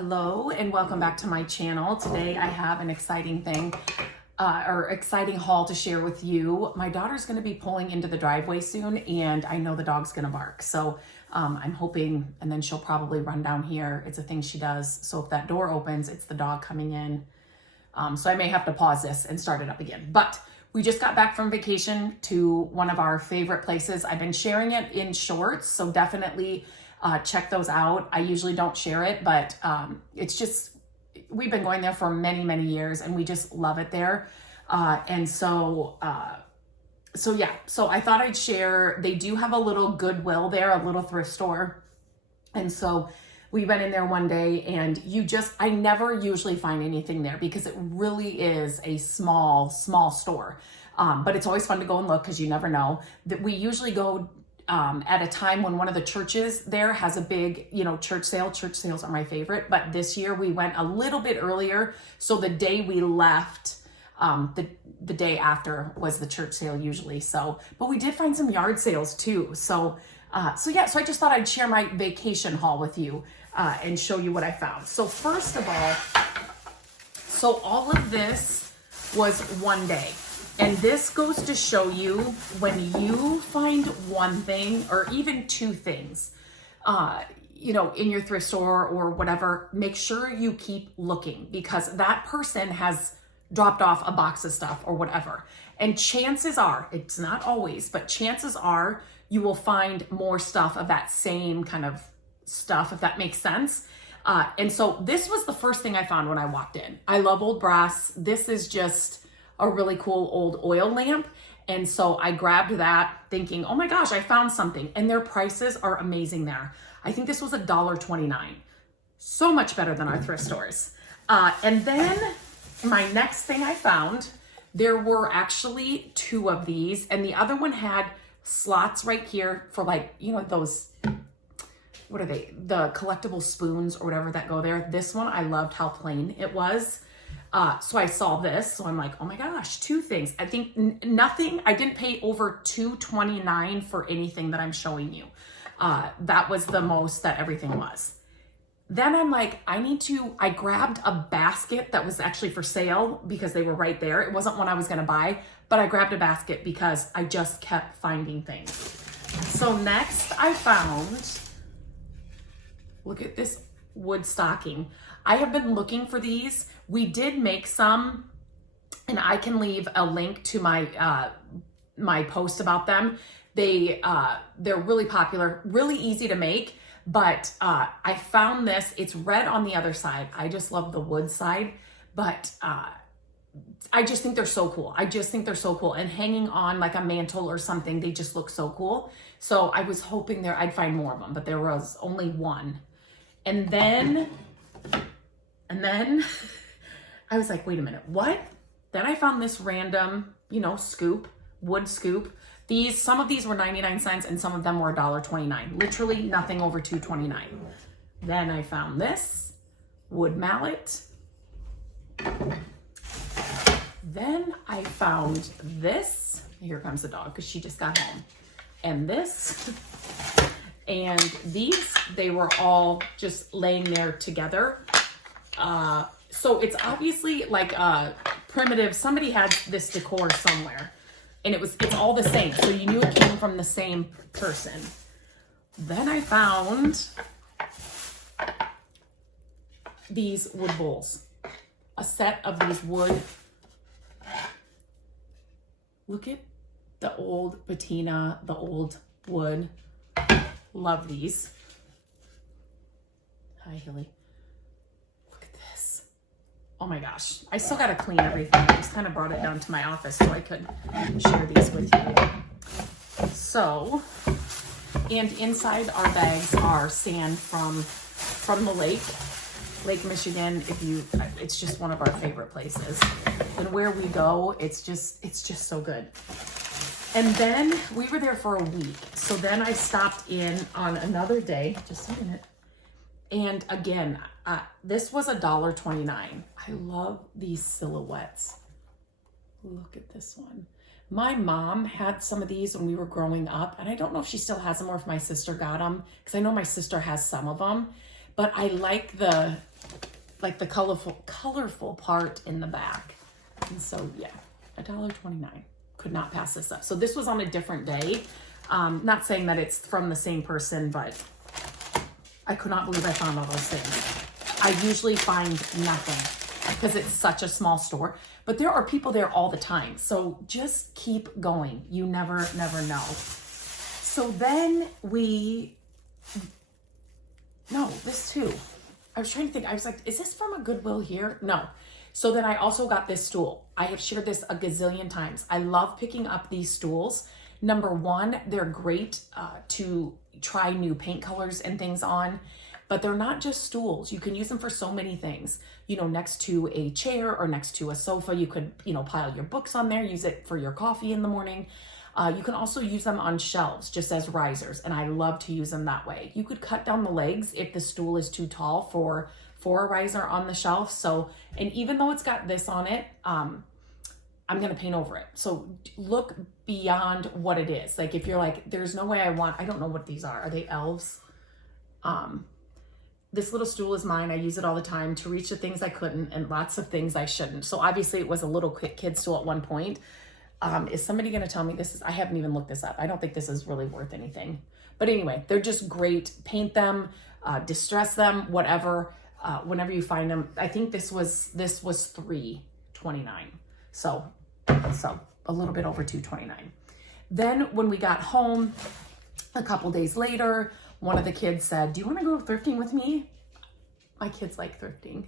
Hello and welcome back to my channel. Today I have an exciting thing exciting haul to share with you. My daughter's going to be pulling into the driveway soon and I know the dog's going to bark. So I'm hoping, and then she'll probably run down here. It's a thing she does. So if that door opens, it's the dog coming in. So I may have to pause this and start it up again. But we just got back from vacation to one of our favorite places. I've been sharing it in shorts, so definitely check those out. I usually don't share it, but it's just, we've been going there for many, many years and we just love it there. So I thought I'd share. They do have a little Goodwill there, a little thrift store. And so we went in there one day and I never usually find anything there because it really is a small store. But it's always fun to go and look because you never know. That we usually go at a time when one of the churches there has a big, church sale. Church sales are my favorite, but this year we went a little bit earlier. So the day we left, the day after was the church sale usually. So, but we did find some yard sales too. So I just thought I'd share my vacation haul with you and show you what I found. So first of all, all of this was one day. And this goes to show you when you find one thing or even two things, in your thrift store or whatever, make sure you keep looking because that person has dropped off a box of stuff or whatever. And chances are, it's not always, but chances are you will find more stuff of that same kind of stuff, if that makes sense. And so this was the first thing I found when I walked in. I love old brass. This is just a really cool old oil lamp. And so I grabbed that thinking, oh my gosh, I found something. And their prices are amazing there. I think this was $1.29. So much better than our thrift stores. And then my next thing I found, there were actually two of these and the other one had slots right here for those, what are they? The collectible spoons or whatever that go there. This one, I loved how plain it was. So I saw this, so I'm like, oh my gosh, two things. I think nothing, I didn't pay over $2.29 for anything that I'm showing you. That was the most that everything was. Then I'm like, I grabbed a basket that was actually for sale because they were right there. It wasn't one I was going to buy, but I grabbed a basket because I just kept finding things. So next I found, look at this wood stocking. I have been looking for these. We did make some, and I can leave a link to my my post about them. They're really popular, really easy to make, but I found this. It's red on the other side. I just love the wood side, but I just think they're so cool. And hanging on like a mantle or something, they just look so cool. So I was hoping I'd find more of them, but there was only one. And then I was like, wait a minute, what? Then I found this random, wood scoop. Some of these were 99 cents and some of them were $1.29. Literally nothing over $2.29. Then I found this wood mallet. Then I found this. Here comes the dog because she just got home. And this. And these, they were all just laying there together. So it's obviously like primitive. Somebody had this decor somewhere and it's all the same. So you knew it came from the same person. Then I found these wood bowls, a set of these wood. Look at the old patina, the old wood. Love these. Hi, Hilly. Look at this. Oh my gosh. I still got to clean everything. I just kind of brought it down to my office so I could share these with you. So, and inside our bags are sand from the Lake Michigan. It's just one of our favorite places. And where we go, it's just so good. And then we were there for a week. So then I stopped in on another day, just a minute. And again, this was $1.29. I love these silhouettes. Look at this one. My mom had some of these when we were growing up. And I don't know if she still has them or if my sister got them. Because I know my sister has some of them. But I like the like the colorful part in the back. And so yeah, $1.29. Could not pass this up. So this was on a different day. Not saying that it's from the same person, but I could not believe I found all those things. I usually find nothing because it's such a small store, but there are people there all the time. So just keep going. You never know. So then this too. I was trying to think, I was like, is this from a Goodwill here? No. So then I also got this stool. I have shared this a gazillion times. I love picking up these stools. Number one, they're great to try new paint colors and things on, but they're not just stools. You can use them for so many things. You know, next to a chair or next to a sofa, you could, you know, pile your books on there, use it for your coffee in the morning. You can also use them on shelves just as risers, and I love to use them that way. You could cut down the legs if the stool is too tall for a riser on the shelf. So, and even though it's got this on it, I'm gonna paint over it. So look beyond what it is. Like if you're like, there's no way I don't know what these are. Are they elves? This little stool is mine. I use it all the time to reach the things I couldn't and lots of things I shouldn't. So obviously it was a little kid stool at one point. Is somebody gonna tell me this is, I haven't even looked this up. I don't think this is really worth anything. But anyway, they're just great. Paint them, distress them, whatever. Whenever you find them. I think this was $3.29. So a little bit over $2.29. Then when we got home a couple days later, one of the kids said, do you want to go thrifting with me? My kids like thrifting.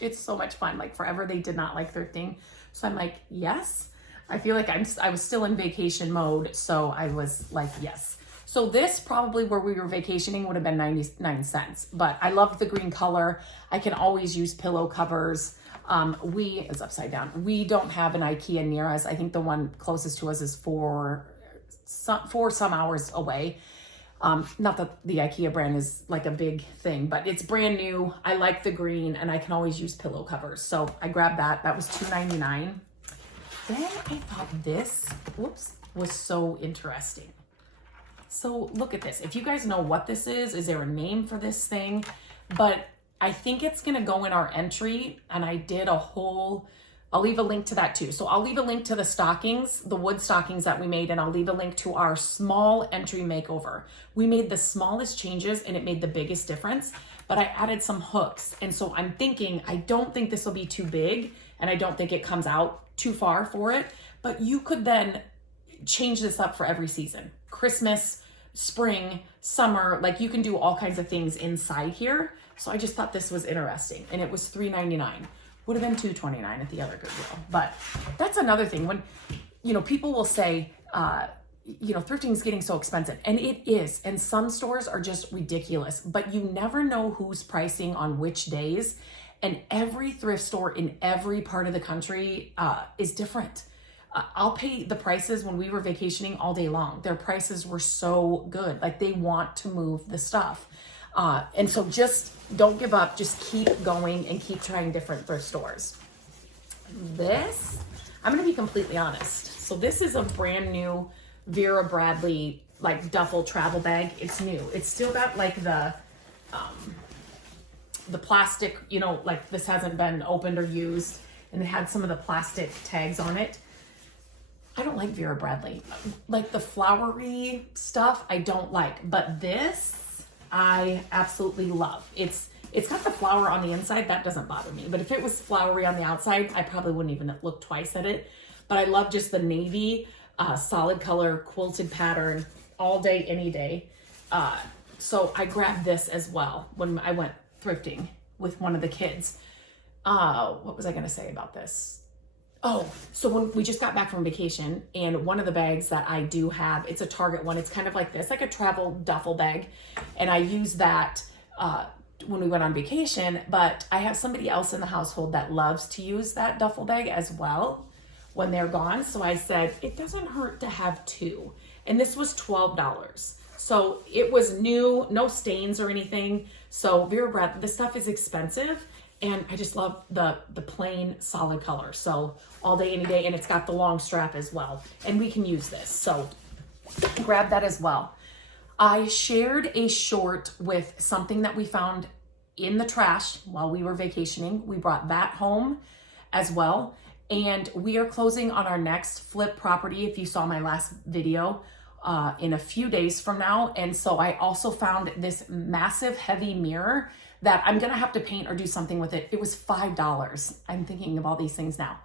It's so much fun. Like forever they did not like thrifting. So I'm like, yes. I feel like I was still in vacation mode. So I was like, yes. So this probably where we were vacationing would have been 99 cents, but I love the green color. I can always use pillow covers. It's upside down. We don't have an IKEA near us. I think the one closest to us is four some hours away. Not that the IKEA brand is like a big thing, but it's brand new. I like the green and I can always use pillow covers. So I grabbed that. That was $2.99. Then I thought this, was so interesting. So look at this. If you guys know what this is there a name for this thing? But I think it's gonna go in our entry, and I did I'll leave a link to that too. So I'll leave a link to the stockings, the wood stockings that we made, and I'll leave a link to our small entry makeover. We made the smallest changes and it made the biggest difference, but I added some hooks. And so I'm thinking, I don't think this will be too big, and I don't think it comes out too far for it, but you could then change this up for every season. Christmas, spring, summer, like you can do all kinds of things inside here. So I just thought this was interesting, and it was $3.99. Would have been $2.29 at the other Goodwill. But that's another thing when, you know, people will say, you know, thrifting is getting so expensive, and it is. And some stores are just ridiculous, but you never know who's pricing on which days. And every thrift store in every part of the country is different. I'll pay the prices when we were vacationing all day long. Their prices were so good. Like they want to move the stuff. And so just don't give up. Just keep going and keep trying different thrift stores. This, I'm going to be completely honest. So this is a brand new Vera Bradley, like duffel travel bag. It's new. It's still got like the plastic, you know, like this hasn't been opened or used, and it had some of the plastic tags on it. I don't like Vera Bradley. Like the flowery stuff, I don't like, but this I absolutely love. It's got the flower on the inside. That doesn't bother me. But if it was flowery on the outside, I probably wouldn't even look twice at it. But I love just the navy, solid color, quilted pattern, all day, any day. So I grabbed this as well when I went thrifting with one of the kids. What was I going to say about this? Oh, so when we just got back from vacation, and one of the bags that I do have, it's a Target one. It's kind of like this, like a travel duffel bag. And I use that when we went on vacation, but I have somebody else in the household that loves to use that duffel bag as well when they're gone. So I said, it doesn't hurt to have two. And this was $12. So it was new, no stains or anything. So Vera Bradley, this stuff is expensive. And I just love the plain solid color. So all day, any day, and it's got the long strap as well. And we can use this, so grab that as well. I shared a short with something that we found in the trash while we were vacationing. We brought that home as well. And we are closing on our next flip property, if you saw my last video, in a few days from now. And so I also found this massive heavy mirror that I'm gonna have to paint or do something with it. It was $5. I'm thinking of all these things now.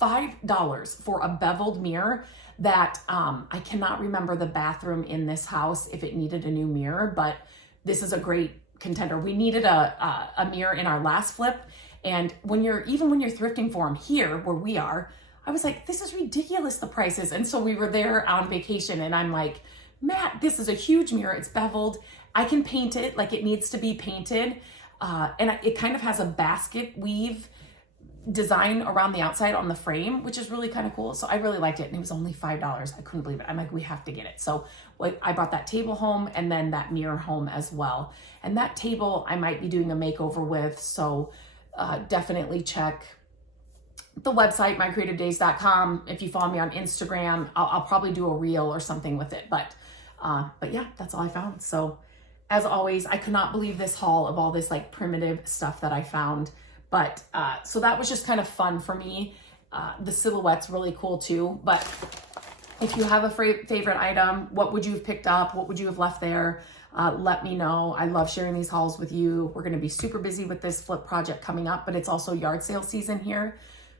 $5 for a beveled mirror that I cannot remember the bathroom in this house if it needed a new mirror, but this is a great contender. We needed a mirror in our last flip. And when you're thrifting for them here where we are, I was like, this is ridiculous, the prices. And so we were there on vacation and I'm like, Matt, this is a huge mirror. It's beveled. I can paint it like it needs to be painted. And it kind of has a basket weave design around the outside on the frame, which is really kind of cool. So I really liked it. And it was only $5. I couldn't believe it. I'm like, we have to get it. So I brought that table home and then that mirror home as well. And that table I might be doing a makeover with. So definitely check the website, mycreativedays.com. If you follow me on Instagram, I'll probably do a reel or something with it. But yeah, that's all I found. So as always, I could not believe this haul of all this like primitive stuff that I found. But so that was just kind of fun for me. The silhouette's really cool too. But if you have a favorite item, what would you have picked up? What would you have left there? Let me know. I love sharing these hauls with you. We're going to be super busy with this flip project coming up, but it's also yard sale season here.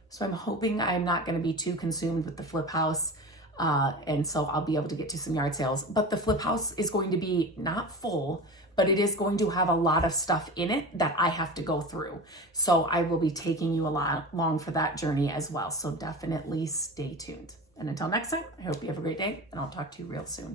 So I'm hoping I'm not going to be too consumed with the flip house. And so I'll be able to get to some yard sales. But the flip house is going to be not full, but it is going to have a lot of stuff in it that I have to go through. So I will be taking you along for that journey as well. So definitely stay tuned. And until next time, I hope you have a great day and I'll talk to you real soon.